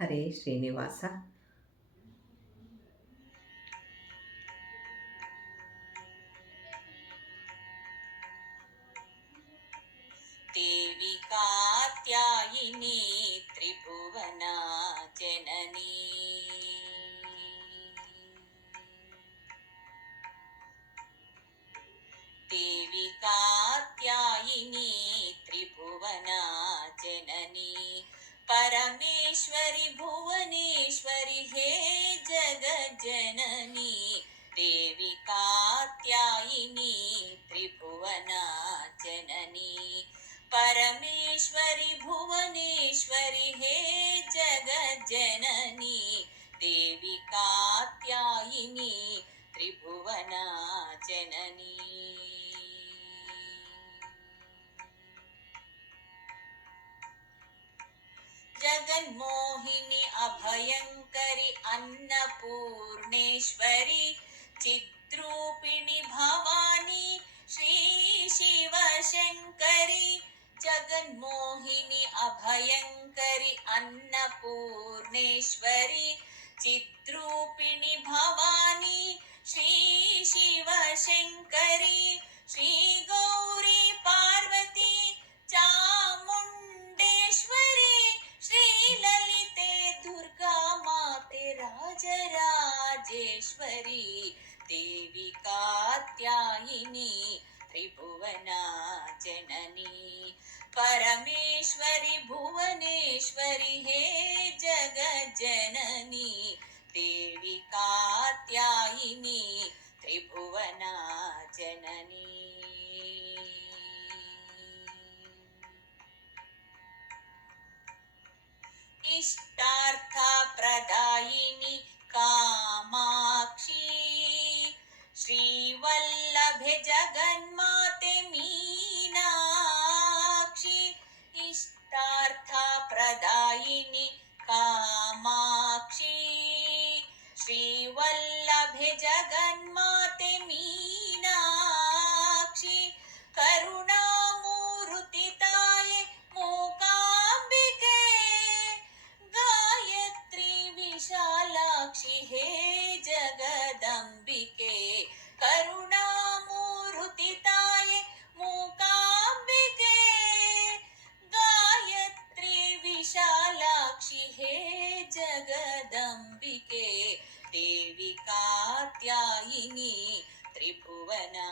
హరే శ్రీనివాస. దేవికాత్యాయిని త్రిభువనా జననీ. దేవికాత్యాయిని త్రిభువనా జననీ. పరమే परमेश्वरि भुवनेश्वरि, हे जगज्जननी, देवि कात्यायिनी त्रिभुवना जननी परमेश्वरि, भुवनेश्वरि, हे जगज्जननी, देवि कात्यायिनी त्रिभुवना जननी जगन्मोहिनि अभयङ्करि अन्नपूर्णेश्वरि चिद्रूपिणि भवानी श्रीशिवशङ्करि जगन्मोहिनि अभयङ्करि अन्नपूर्णेश्वरि चिद्रूपिणि भवानी श्रीशिवशङ्करि श्रीगौरी राजराजेश्वरी देवि कात्यायिनी त्रिभुवना जननी परमेश्वरि भुवनेश्वरि हे जगज्जननी। देवि कात्यायिनी त्रिभुवना जननी इष्टार्थप्रदायिनि कामाक्षी। श्रीवल्लभे जगन्माते मीनाक्षि। इष्टार्थप्रदायिनि कामाक्षी। श्रीवल्लभे जगन्माते विशालाक्षि हे जगदम्बिके। करुणामूर्तिताये मूकाम्बिके। गायत्री विशालाक्षि हे जगदम्बिके। देवि कात्यायिनी, त्रिभुवना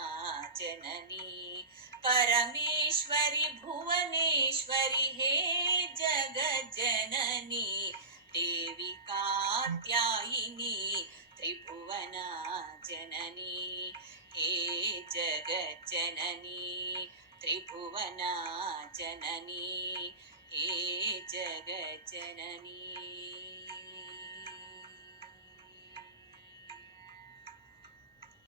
जननी। परमेश्वरि, भुवनेश्वरि हे जगज्जननी। देवि कात्यायिनी त्रिभुवना जननी हे जगज्जननी त्रिभुवना जननी हे जगज्जननी